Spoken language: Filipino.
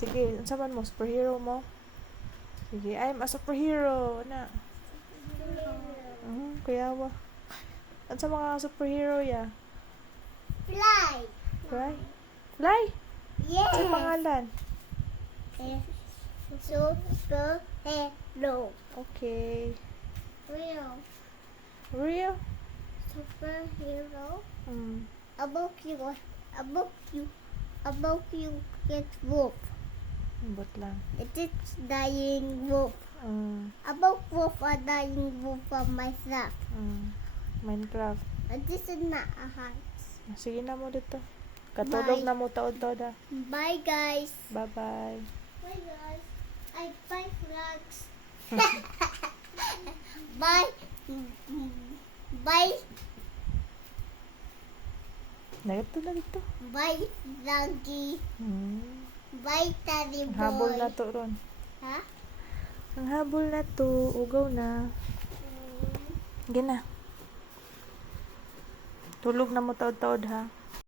Sige, unsa man mo superhero mo? Sige, I'm a superhero na. Mhm, kuyawa. Unsa mga superhero ya? Fly. Fly? Fly? Yes. Sa pangalan? Superhero. Okay. Real. Real? Superhero. Mm. About you. About you. About you get wolf. Ambot lang. It is dying wolf. Mm. About wolf a dying wolf of myself. Mm. Minecraft. And this is not a house. Sige na mo dito. Katulog Bye. na mo taod-taod. Bye guys. Bye-bye. Bye guys. I buy flags. bye. Bye. Nagito na dito. Bye, doggy. Mm. Bye, teddy Ang boy. habol na to ron. Ha? Ang habol na to. Ugaw na. Sige na. Tulog na mo taod-taod ha.